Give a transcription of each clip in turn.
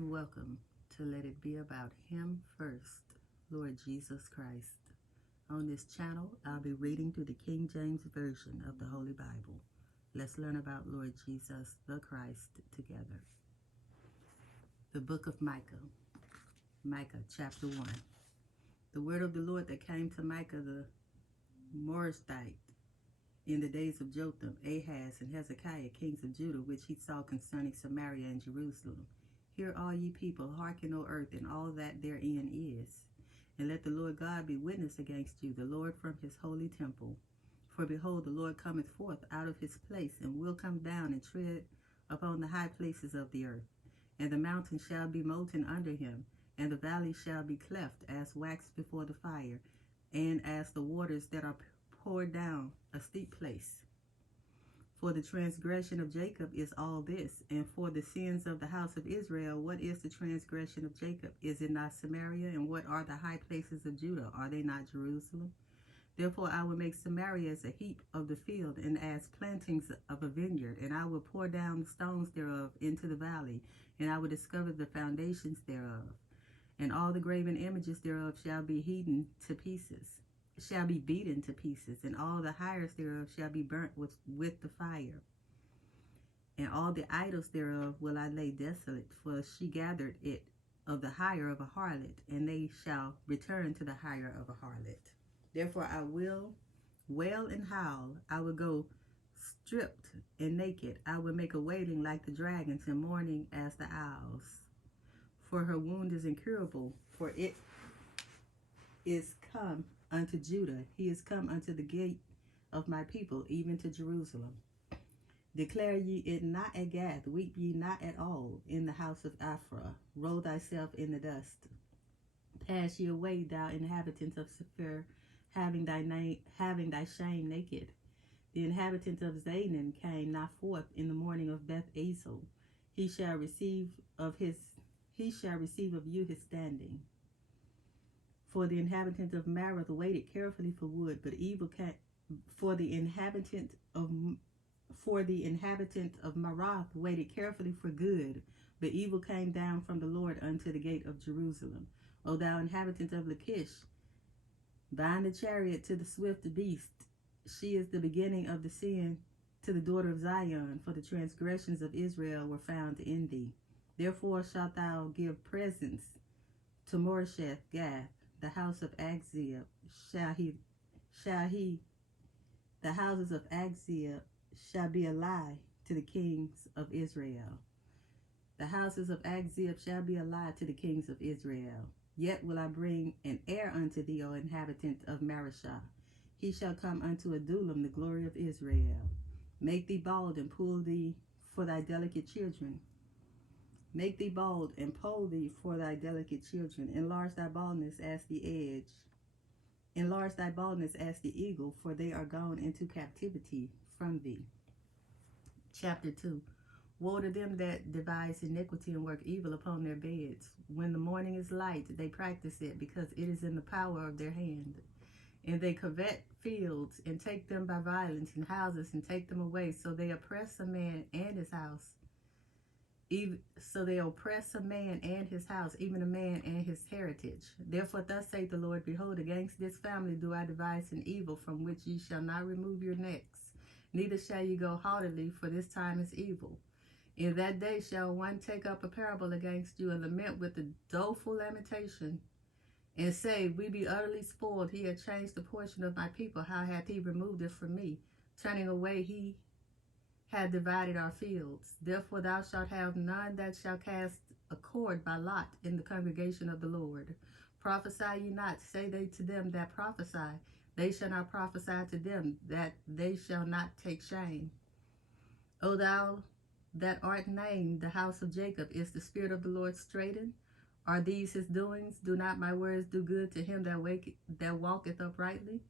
Welcome to Let It Be About Him First, Lord Jesus Christ. On this channel, I'll be reading through the King James Version of the Holy Bible. Let's learn about Lord Jesus the Christ together. The Book of Micah, Micah chapter 1. The word of the Lord that came to Micah the Morashite in the days of Jotham, Ahaz, and Hezekiah, kings of Judah, which he saw concerning Samaria and Jerusalem. Hear all ye people, hearken, O earth, and all that therein is. And let the Lord God be witness against you, the Lord from his holy temple. For behold, the Lord cometh forth out of his place, and will come down and tread upon the high places of the earth. And the mountains shall be molten under him, and the valleys shall be cleft as wax before the fire, and as the waters that are poured down a steep place. For the transgression of Jacob is all this, and for the sins of the house of Israel, what is the transgression of Jacob? Is it not Samaria? And what are the high places of Judah? Are they not Jerusalem? Therefore I will make Samaria as a heap of the field, and as plantings of a vineyard, and I will pour down the stones thereof into the valley, and I will discover the foundations thereof. And all the graven images thereof shall be beaten to pieces, and all the hires thereof shall be burnt with the fire. And all the idols thereof will I lay desolate, for she gathered it of the hire of a harlot, and they shall return to the hire of a harlot. Therefore I will wail and howl, I will go stripped and naked, I will make a wailing like the dragons, and mourning as the owls. For her wound is incurable, for it is come unto Judah, he is come unto the gate of my people, even to Jerusalem. Declare ye it not at Gath, weep ye not at all in the house of Ephraim. Roll thyself in the dust. Pass ye away, thou inhabitant of Sephir, having thy shame naked. The inhabitant of Zidon came not forth in the morning of Beth Ezel. He shall receive of you his standing. For the inhabitant of Marath waited carefully for wood, but evil came. For the inhabitant of Marath waited carefully for good, but evil came down from the Lord unto the gate of Jerusalem. O thou inhabitant of Lachish, bind the chariot to the swift beast. She is the beginning of the sin to the daughter of Zion, for the transgressions of Israel were found in thee. Therefore shalt thou give presents to Moresheth Gath, the house of Agziah. The houses of Agziah shall be a lie to the kings of Israel. The houses of Agziah shall be a lie to the kings of Israel. Yet will I bring an heir unto thee, O inhabitant of Mareshah. He shall come unto Adullam, the glory of Israel. Make thee bald and pull thee for thy delicate children. Make thee bald and poll thee for thy delicate children. Enlarge thy baldness as the edge. Enlarge thy baldness as the eagle, for they are gone into captivity from thee. Chapter 2. Woe to them that devise iniquity and work evil upon their beds. When the morning is light, they practice it, because it is in the power of their hand. And they covet fields, and take them by violence, and houses, and take them away. So they oppress a man and his house. Even a man and his heritage. Therefore thus saith the Lord, behold, against this family do I devise an evil, from which ye shall not remove your necks, neither shall ye go haughtily, for this time is evil. In that day shall one take up a parable against you, and lament with a doleful lamentation, and say, we be utterly spoiled. He hath changed the portion of my people. How hath he removed it from me? Turning away, he hath divided our fields. Therefore thou shalt have none that shall cast a cord by lot in the congregation of the Lord. Prophesy ye not, say they to them that prophesy. They shall not prophesy to them, that they shall not take shame. O thou that art named the house of Jacob, is the spirit of the Lord straitened? Are these his doings? Do not my words do good to him that walketh uprightly?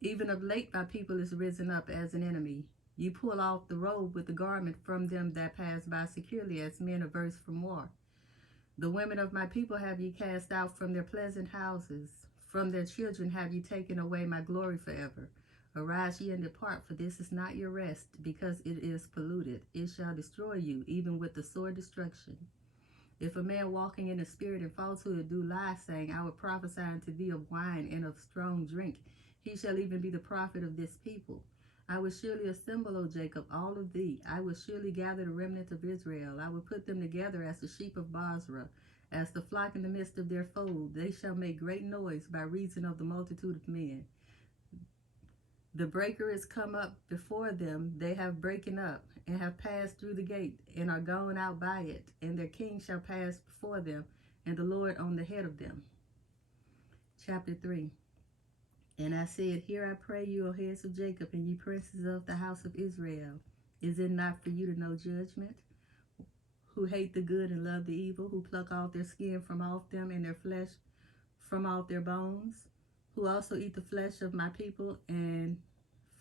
Even of late my people is risen up as an enemy. Ye pull off the robe with the garment from them that pass by securely, as men averse from war. The women of my people have ye cast out from their pleasant houses. From their children have ye taken away my glory forever. Arise ye and depart, for this is not your rest, because it is polluted. It shall destroy you, even with the sore destruction. If a man walking in the spirit and falsehood do lie, saying, I will prophesy unto thee of wine and of strong drink, he shall even be the prophet of this people. I will surely assemble, O Jacob, all of thee. I will surely gather the remnant of Israel. I will put them together as the sheep of Basra, as the flock in the midst of their fold. They shall make great noise by reason of the multitude of men. The breaker is come up before them. They have broken up and have passed through the gate and are gone out by it. And their king shall pass before them, and the Lord on the head of them. Chapter 3. And I said, Hear I pray you, O heads of Jacob, and ye princes of the house of Israel. Is it not for you to know judgment? Who hate the good and love the evil, who pluck off their skin from off them and their flesh from off their bones, who also eat the flesh of my people and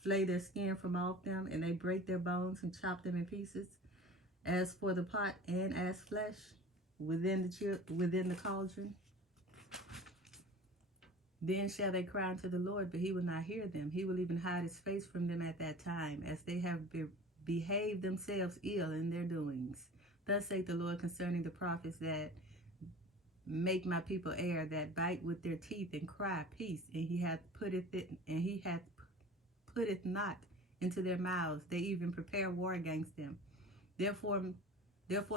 flay their skin from off them, and they break their bones and chop them in pieces. As for the pot and as flesh within the cauldron, then shall they cry unto the Lord, but he will not hear them. He will even hide his face from them at that time, as they have behaved themselves ill in their doings. Thus saith the Lord concerning the prophets that make my people err, that bite with their teeth and cry peace, and he hath putteth not into their mouths. They even prepare war against them. Therefore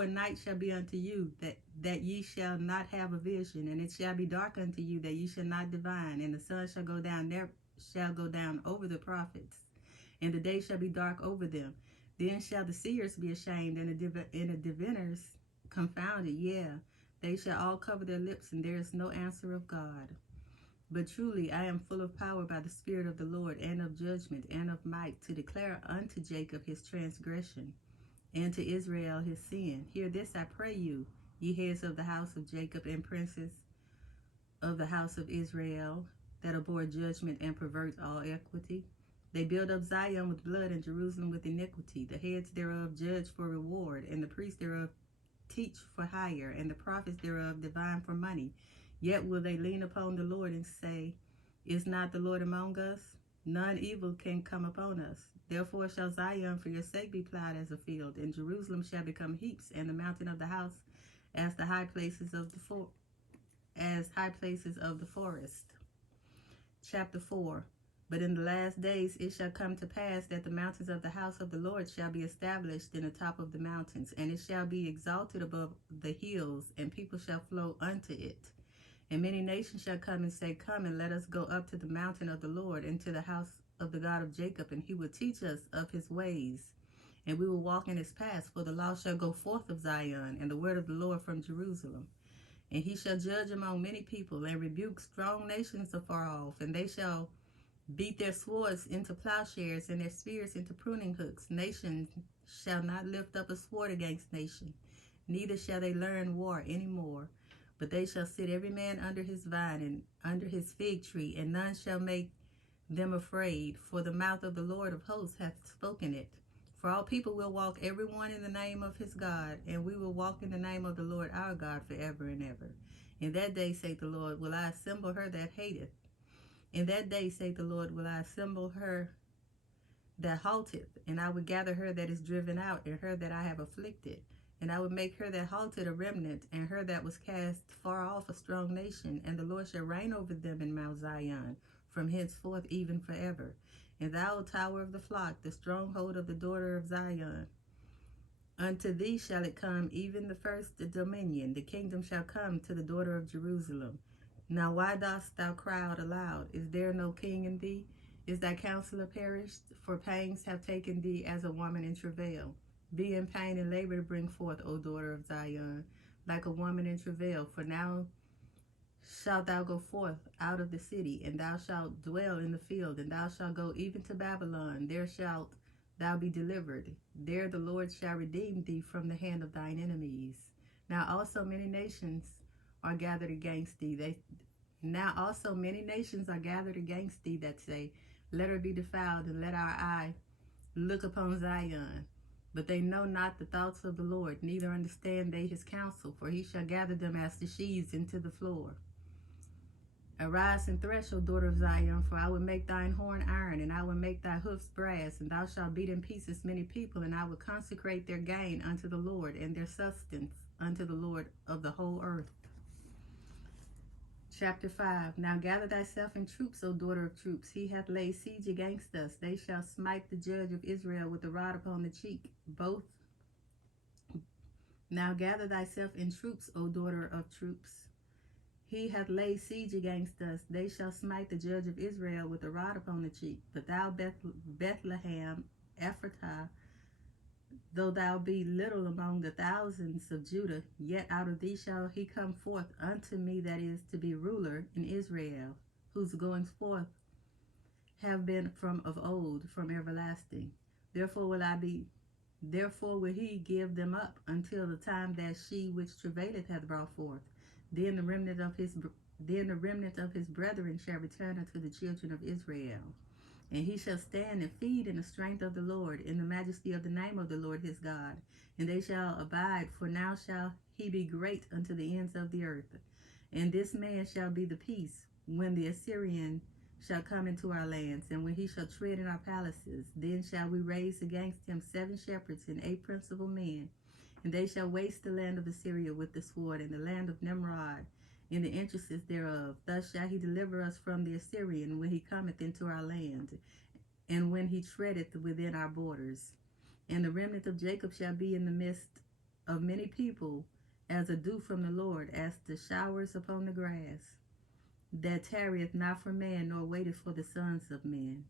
night shall be unto you, that ye shall not have a vision, and it shall be dark unto you, that ye shall not divine, and the sun shall go down over the prophets, and the day shall be dark over them. Then shall the seers be ashamed, and the diviners confounded. Yeah, they shall all cover their lips, and there is no answer of God. But truly I am full of power by the Spirit of the Lord, and of judgment, and of might, to declare unto Jacob his transgression, and to Israel his sin. Hear this, I pray you, ye heads of the house of Jacob, and princes of the house of Israel, that abhor judgment and pervert all equity. They build up Zion with blood, and Jerusalem with iniquity. The heads thereof judge for reward, and the priests thereof teach for hire, and the prophets thereof divine for money. Yet will they lean upon the Lord and say, Is not the Lord among us? None evil can come upon us. Therefore shall Zion for your sake be plowed as a field, and Jerusalem shall become heaps, and the mountain of the house as the high places of the forest. Chapter 4. But in the last days it shall come to pass that the mountains of the house of the Lord shall be established in the top of the mountains, and it shall be exalted above the hills, and people shall flow unto it. And many nations shall come and say, Come, and let us go up to the mountain of the Lord, and to the house of the God of Jacob, and he will teach us of his ways, and we will walk in his paths. For the law shall go forth of Zion, and the word of the Lord from Jerusalem. And he shall judge among many people, and rebuke strong nations afar off, and they shall beat their swords into plowshares, and their spears into pruning hooks. Nation shall not lift up a sword against nation, neither shall they learn war any more. But they shall sit every man under his vine and under his fig tree, and none shall make them afraid, for the mouth of the Lord of hosts hath spoken it. For all people will walk every one in the name of his God, and we will walk in the name of the Lord our God forever and ever. In that day, saith the Lord, will I assemble her that hateth. In that day, saith the Lord, will I assemble her that halteth, and I will gather her that is driven out, and her that I have afflicted. And I will make her that halted a remnant, and her that was cast far off a strong nation. And the Lord shall reign over them in Mount Zion, from henceforth even forever. And thou, O tower of the flock, the stronghold of the daughter of Zion, unto thee shall it come, even the first dominion. The kingdom shall come to the daughter of Jerusalem. Now why dost thou cry out aloud? Is there no king in thee? Is thy counselor perished? For pangs have taken thee as a woman in travail. Be in pain and labor to bring forth, O daughter of Zion, like a woman in travail. For now shalt thou go forth out of the city, and thou shalt dwell in the field, and thou shalt go even to Babylon. There shalt thou be delivered. There the Lord shall redeem thee from the hand of thine enemies. Now also many nations are gathered against thee. That say, Let her be defiled, and let our eye look upon Zion. But they know not the thoughts of the Lord, neither understand they his counsel, for he shall gather them as the sheaves into the floor. Arise and thresh, O daughter of Zion, for I will make thine horn iron, and I will make thy hoofs brass, and thou shalt beat in pieces many people, and I will consecrate their gain unto the Lord, and their substance unto the Lord of the whole earth. Chapter 5. Now gather thyself in troops, O daughter of troops. He hath laid siege against us. They shall smite the judge of Israel with a rod upon the cheek. Both. Now gather thyself in troops, O daughter of troops. He hath laid siege against us. They shall smite the judge of Israel with a rod upon the cheek. But thou, Bethlehem, Ephratah, though thou be little among the thousands of Judah, yet out of thee shall he come forth unto me that is to be ruler in Israel, whose goings forth have been from of old, from everlasting. Therefore will he give them up until the time that she which travaileth hath brought forth. Then the remnant of his brethren shall return unto the children of Israel. And he shall stand and feed in the strength of the Lord, in the majesty of the name of the Lord his God. And they shall abide, for now shall he be great unto the ends of the earth. And this man shall be the peace, when the Assyrian shall come into our lands, and when he shall tread in our palaces. Then shall we raise against him 7 shepherds and 8 principal men. And they shall waste the land of Assyria with the sword, and the land of Nimrod, in the entrances thereof. Thus shall he deliver us from the Assyrian when he cometh into our land, and when he treadeth within our borders. And the remnant of Jacob shall be in the midst of many people, as a dew from the Lord, as the showers upon the grass, that tarrieth not for man, nor waiteth for the sons of men.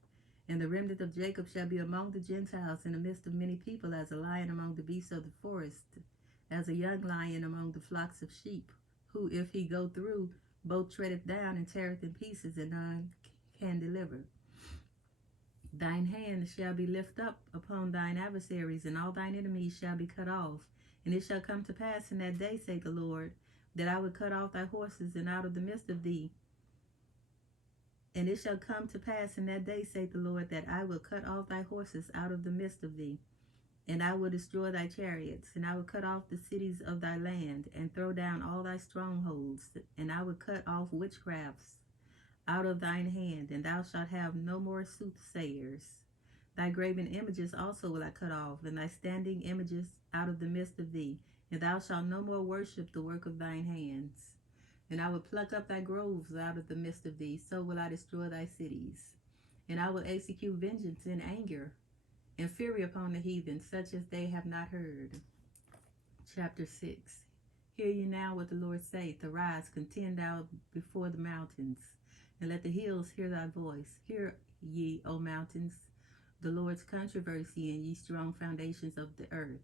And the remnant of Jacob shall be among the Gentiles, in the midst of many people, as a lion among the beasts of the forest, as a young lion among the flocks of sheep, who, if he go through, both treadeth down and teareth in pieces, and none can deliver. Thine hand shall be lifted up upon thine adversaries, and all thine enemies shall be cut off. And it shall come to pass in that day, saith the Lord, that I will cut off thy horses and out of the midst of thee. And it shall come to pass in that day, saith the Lord, that I will cut off thy horses out of the midst of thee. And I will destroy thy chariots, and I will cut off the cities of thy land, and throw down all thy strongholds, and I will cut off witchcrafts out of thine hand, and thou shalt have no more soothsayers. Thy graven images also will I cut off, and thy standing images out of the midst of thee, and thou shalt no more worship the work of thine hands. And I will pluck up thy groves out of the midst of thee, so will I destroy thy cities. And I will execute vengeance in anger, and fury upon the heathen, such as they have not heard. Chapter 6. Hear ye now what the Lord saith. Arise, contend thou before the mountains, and let the hills hear thy voice. Hear ye, O mountains, the Lord's controversy, and ye strong foundations of the earth.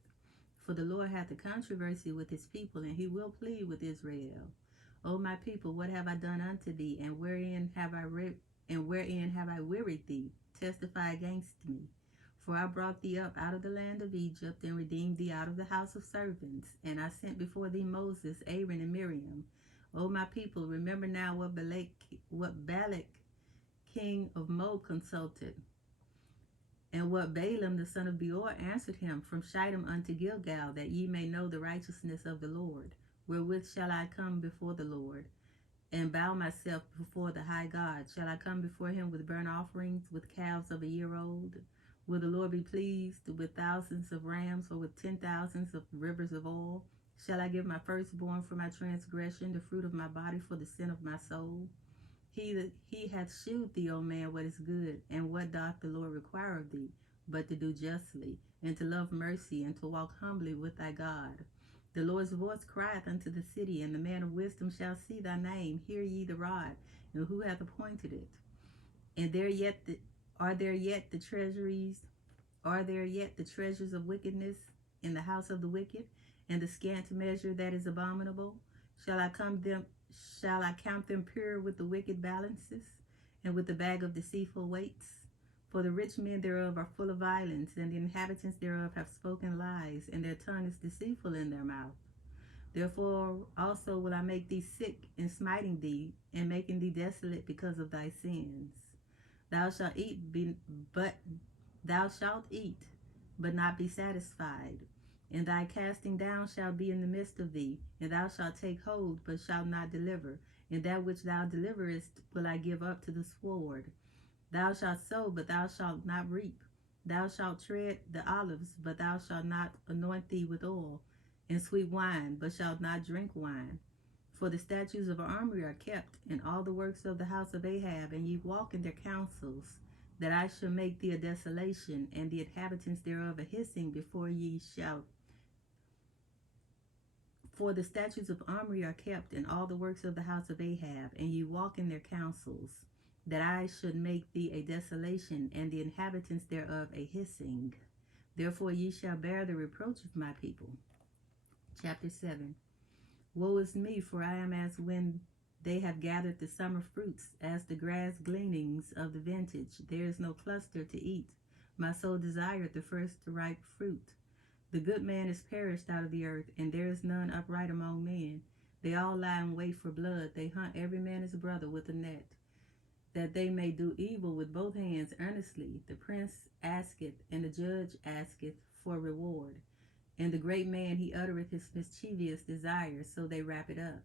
For the Lord hath a controversy with his people, and he will plead with Israel. O my people, what have I done unto thee, and wherein have I wearied thee? Testify against me. For I brought thee up out of the land of Egypt, and redeemed thee out of the house of servants. And I sent before thee Moses, Aaron, and Miriam. O my people, remember now what Balak, king of Moab, consulted, and what Balaam the son of Beor answered him from Shittim unto Gilgal, that ye may know the righteousness of the Lord. Wherewith shall I come before the Lord, and bow myself before the high God? Shall I come before him with burnt offerings, with calves of a year old? Will the Lord be pleased with thousands of rams, or with 10,000s of rivers of oil? Shall I give my firstborn for my transgression, the fruit of my body for the sin of my soul? He hath shewed thee, O man, what is good, and what doth the Lord require of thee, but to do justly, and to love mercy, and to walk humbly with thy God. The Lord's voice crieth unto the city, and the man of wisdom shall see thy name. Hear ye the rod, and who hath appointed it? And are there yet the treasures of wickedness in the house of the wicked, and the scant measure that is abominable? Shall I count them pure with the wicked balances, and with the bag of deceitful weights? For the rich men thereof are full of violence, and the inhabitants thereof have spoken lies, and their tongue is deceitful in their mouth. Therefore also will I make thee sick in smiting thee, and making thee desolate because of thy sins. Thou shalt eat, but not be satisfied. And thy casting down shall be in the midst of thee, and thou shalt take hold, but shalt not deliver. And that which thou deliverest will I give up to the sword. Thou shalt sow, but thou shalt not reap. Thou shalt tread the olives, but thou shalt not anoint thee with oil. and sweet wine, but shalt not drink wine. For the statutes of armory are kept, and all the works of the house of Ahab, and ye walk in their counsels, that I shall make thee a desolation, and the inhabitants thereof a hissing before ye shall. For the statutes of armory are kept, and all the works of the house of Ahab, and ye walk in their counsels, that I should make thee a desolation, and the inhabitants thereof a hissing. Therefore ye shall bear the reproach of my people. Chapter 7. Woe is me, for I am as when they have gathered the summer fruits, as the grass gleanings of the vintage. There is no cluster to eat. My soul desired the first ripe fruit. The good man is perished out of the earth, and there is none upright among men. They all lie in wait for blood. They hunt every man his brother with a net, that they may do evil with both hands earnestly. The prince asketh, and the judge asketh for reward. And the great man, he uttereth his mischievous desires, so they wrap it up.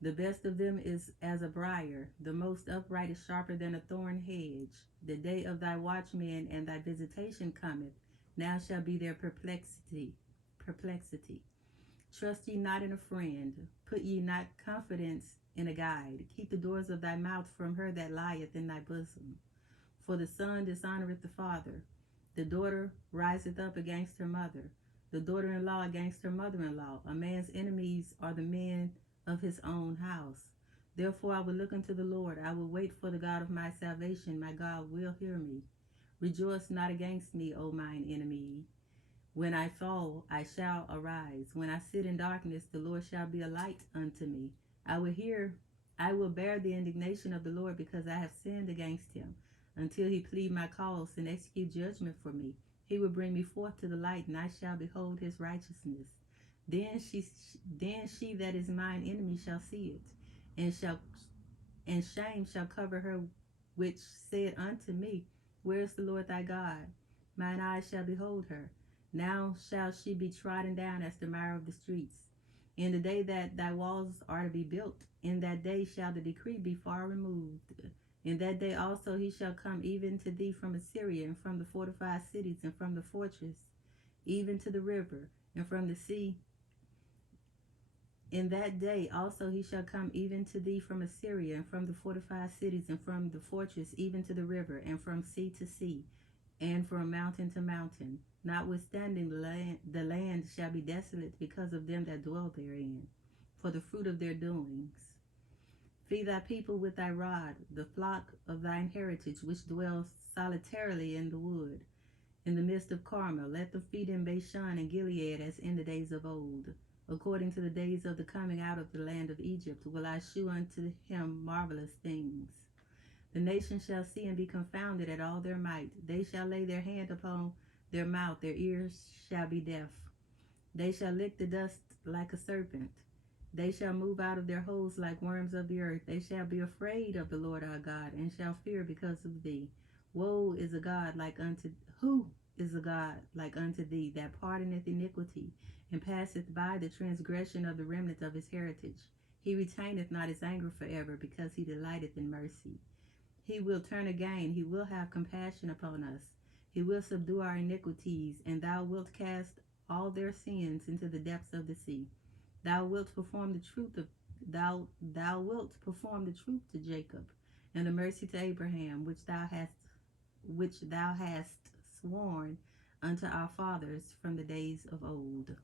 The best of them is as a briar. The most upright is sharper than a thorn hedge. The day of thy watchmen and thy visitation cometh. Now shall be their perplexity. Trust ye not in a friend. Put ye not confidence in a guide. Keep the doors of thy mouth from her that lieth in thy bosom. For the son dishonoreth the father. The daughter riseth up against her mother. The daughter-in-law against her mother-in-law. A man's enemies are the men of his own house. Therefore I will look unto the Lord. I will wait for the God of my salvation. My God will hear me. Rejoice not against me, O mine enemy. When I fall, I shall arise. When I sit in darkness, the Lord shall be a light unto me. I will bear the indignation of the Lord, because I have sinned against him, until he plead my cause and execute judgment for me. He will bring me forth to the light, and I shall behold his righteousness. Then she that is mine enemy shall see it, and shame shall cover her which said unto me, Where is the Lord thy God? Mine eyes shall behold her. Now shall she be trodden down as the mire of the streets. In the day that thy walls are to be built, in that day shall the decree be far removed. In that day also he shall come even to thee from Assyria, and from the fortified cities, and from the fortress, even to the river, and from the sea. In that day also he shall come even to thee from Assyria, and from the fortified cities, and from the fortress, even to the river, and from sea to sea, and from mountain to mountain. Notwithstanding, the land shall be desolate because of them that dwell therein, for the fruit of their doings. Feed thy people with thy rod, the flock of thine heritage, which dwells solitarily in the wood, in the midst of Carmel. Let them feed in Bashan and Gilead as in the days of old. According to the days of the coming out of the land of Egypt will I shew unto him marvelous things. The nations shall see and be confounded at all their might. They shall lay their hand upon their mouth, their ears shall be deaf. They shall lick the dust like a serpent. They shall move out of their holes like worms of the earth. They shall be afraid of the Lord our God, and shall fear because of thee. Who is a God like unto thee, that pardoneth iniquity, and passeth by the transgression of the remnant of his heritage? He retaineth not his anger forever, because he delighteth in mercy. He will turn again, he will have compassion upon us. He will subdue our iniquities, and thou wilt cast all their sins into the depths of the sea. Thou wilt perform the truth to Jacob, and the mercy to Abraham, which thou hast sworn unto our fathers from the days of old.